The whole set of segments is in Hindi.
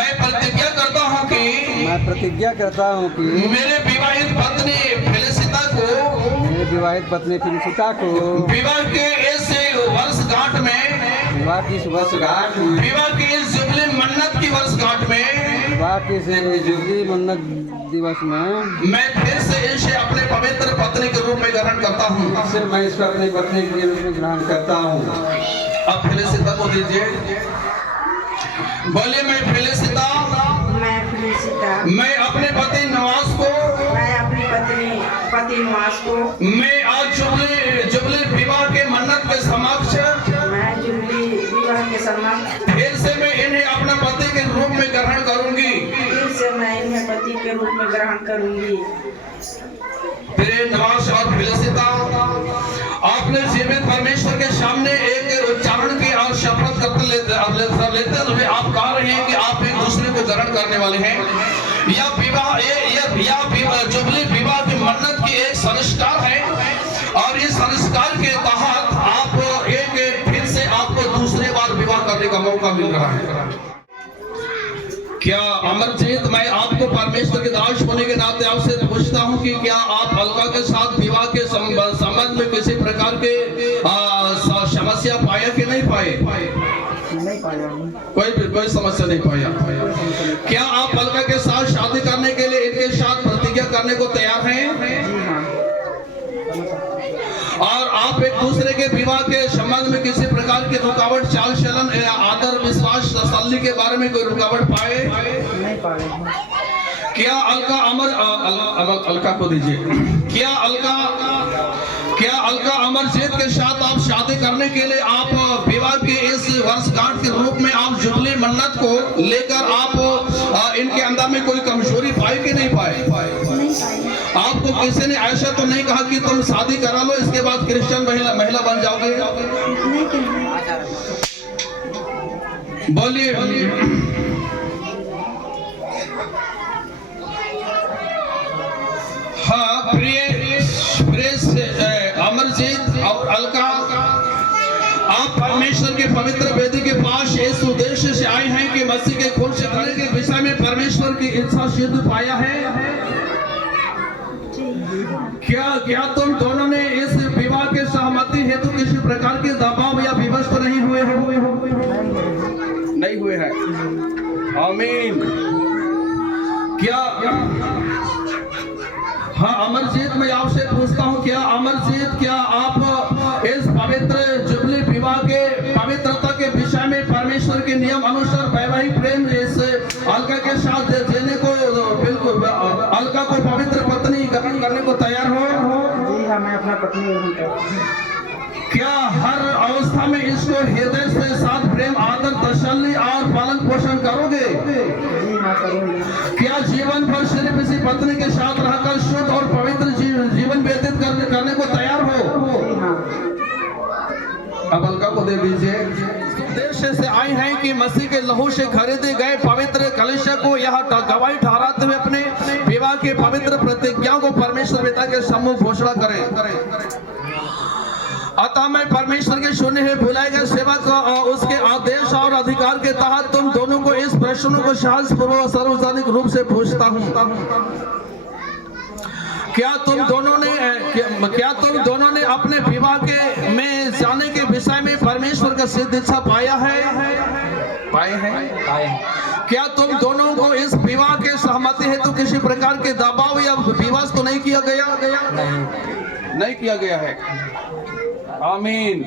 मैं प्रतिज्ञा करता हूँ कि मेरे विवाहित पत्नी फेलिसिता को विवाह की इस वर्षगांठ में विवाह की इस जुबली मन्नत की वर्षगांठ में जुबली मन्नत दिवस में मैं फिर से इसे अपने पवित्र पत्नी के रूप में ग्रहण करता हूँ। मैं इसको अपनी पत्नी के रूप में ग्रहण करता हूँ। अब फेलिसिता को दीजिए, बोलिए मैं फेलिसिता मैं अपने पति निवास को मैं आज जुबली विवाह के मन्नत के समक्ष फिर से मैं इन्हें अपना पति के रूप में ग्रहण करूंगी। प्रिय निवास और फेलिसिता, आपने जीवित परमेश्वर के सामने एक उच्चारण की और शपथ लेते हुए आप कह रहे हैं कि आप एक दूसरे को ग्रहण करने वाले हैं। यह जुबली विवाह की मन्नत की एक संस्कार है और इस संस्कार के तहत आप फिर से आपको दूसरी बार विवाह करने का मौका मिल रहा है। क्या अमरजीत, मैं आपको परमेश्वर के दास होने के नाते आपसे पूछता हूं कि क्या आप अलका के साथ विवाह के संबंध में किसी प्रकार के समस्या पाया कि नहीं पाए? नहीं पाया, कोई समस्या नहीं पाया। क्या आप अलका के साथ शादी करने के लिए इनके साथ प्रतिज्ञा करने को तैयार हैं? और आप एक दूसरे के विवाह के संबंध में किसी प्रकार की रुकावट, चाल चलन, आदर, विश्वास, तसल्ली के बारे में कोई रुकावट पाए? नहीं पाए। क्या अलका को दीजिए, क्या अलका अमरजीत के साथ आप शादी करने के लिए आप विवाह के इस वर्षगांठ के रूप में आप जुबली मन्नत को लेकर आप इनके अंदर में कोई कमजोरी पाए कि नहीं पाए? आपको किसी ने ऐसा तो नहीं कहा कि तुम शादी करा लो इसके बाद क्रिश्चियन महिला बन जाओगे? बोलिए। हाँ, प्रिय अमरजीत और अलका, आप परमेश्वर के पवित्र वेदी के पास इस उद्देश्य से आए हैं कि मसीह के खून से धर्म के विषय में परमेश्वर की इच्छा सिद्ध पाया है। क्या तुम दोनों ने इस विवाह के सहमति हेतु किसी प्रकार के दबाव या विवश तो नहीं हुए हैं? नहीं हुए हैं। आमीन। हाँ अमरजीत, मैं आपसे पूछता हूँ, क्या आप इस पवित्र जुबली विवाह के पवित्रता के विषय में परमेश्वर के नियम अनुसार वैवाहिक प्रेम इस अलका के साथ देने को बिल्कुल अलका को पवित्र पत्नी ग्रहण करने को तैयार हो? जी हाँ, मैं अपना पत्नी ग्रहण करता हूँ। क्या हर अवस्था में इसको हृदय से साथ प्रेम, आदर, तसल्ली और पालन पोषण करोगे? जी हाँ, करूँगा। क्या जीवन भर सिर्फ इसी पत्नी के साथ रहकर शुद्ध और पवित्र जीवन व्यतीत करने को तैयार हो? जी हाँ। अब अलका को दे दीजिए। उद्देश्य से आए हैं कि मसीह के लहू से खरीदे गए पवित्र कलश को यह गवाही ठहराते हुए अपने विवाह के पवित्र प्रतिज्ञाओं को परमेश्वर पिता के सम्मुख घोषणा करें। अतः मैं परमेश्वर के शून्य है बुलाए गए सेवक उसके आदेश और अधिकार के तहत तुम दोनों को इस प्रश्न को साहसपूर्वक सार्वजनिक रूप से पूछता हूँ। क्या तुम दोनों ने अपने विवाह के में जाने के विषय में परमेश्वर का सिद्ध इच्छा पाया है? पाए हैं। क्या तुम दोनों को इस विवाह के सहमति हेतु किसी प्रकार के दबाव या विवाद तो नहीं किया गया? नहीं किया गया है। आमीन।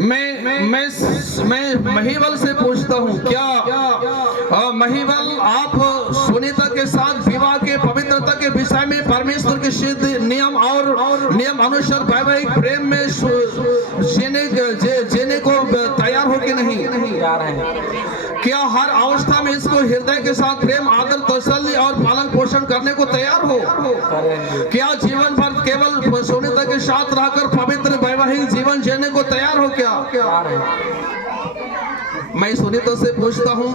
मैं महिवल से पूछता हूँ, क्या महिवल आप सुनीता के साथ विवाह के पवित्रता के विषय में परमेश्वर के सिद्ध नियम अनुसार वैवाहिक प्रेम में जीने को तैयार हो कि नहीं? तैयार हैं। क्या हर अवस्था में इसको हृदय के साथ प्रेम, आदर, तसल्ली और पालन पोषण करने को तैयार हो? क्या जीवन भर केवल सुनीता के साथ रहकर पवित्र वैवाहिक जीवन जीने को तैयार हो? क्या मैं सुनीता से पूछता हूँ,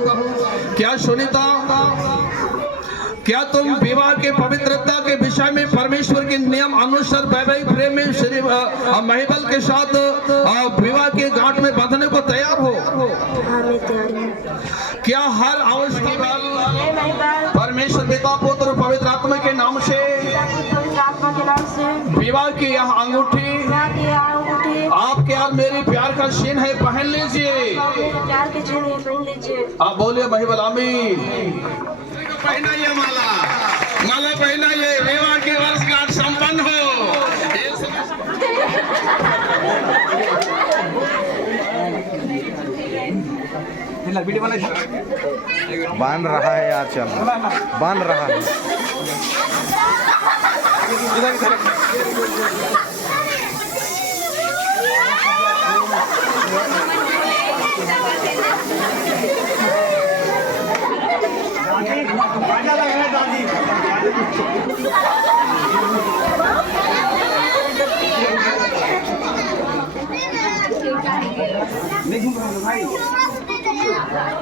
क्या तुम विवाह के पवित्रता के विषय में परमेश्वर के नियम अनुसार वैवाहिक प्रेम में श्री महिबल के साथ विवाह के गांठ में बांधने को तैयार हो? क्या हर आवश्यक हे महिमा परमेश्वर पिता पुत्र और पवित्र आत्मा के नाम से पवित्र आत्मा के नाम से विवाह की यह अंगूठी विवाह की अंगूठी आपके और मेरे प्यार का चिन्ह है, पहन लीजिए। आप मेरे प्यार के चिन्ह ये पहन लीजिए। आप बोलिए महिबल आमीन। पहना ये माला, माला पहना ये, विवाह की वर्षगांठ संपन्न हो। बांध रहा है यार, चल बांध रहा है।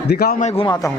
दिखाओ, मैं घुमाता हूँ।